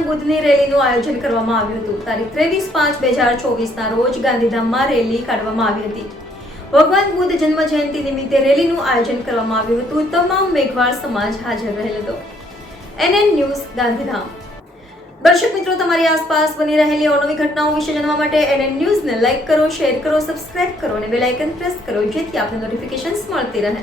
ભગવાન બુદ્ધની રેલીનું આયોજન કરવામાં આવ્યું હતું. તારીખ 23/5/2024ના રોજ ગાંધીધામમાં રેલી કાઢવામાં આવી હતી. ભગવાન બુદ્ધ જન્મ જયંતિ નિમિત્તે રેલીનું આયોજન કરવામાં આવ્યું હતું. તમામ મેઘવાળ સમાજ હાજર રહેલ હતો. NN news Gandhidham. દર્શક મિત્રો, તમારી આસપાસ બની રહેલી અવનવી ઘટનાઓ વિશે જાણવા માટે NN ન્યૂઝને લાઇક કરો, શેર કરો, સબસ્ક્રાઇબ કરો અને બેલ આઇકન પ્રેસ કરો, જેથી આપને નોટિફિકેશન્સ મળતી રહે.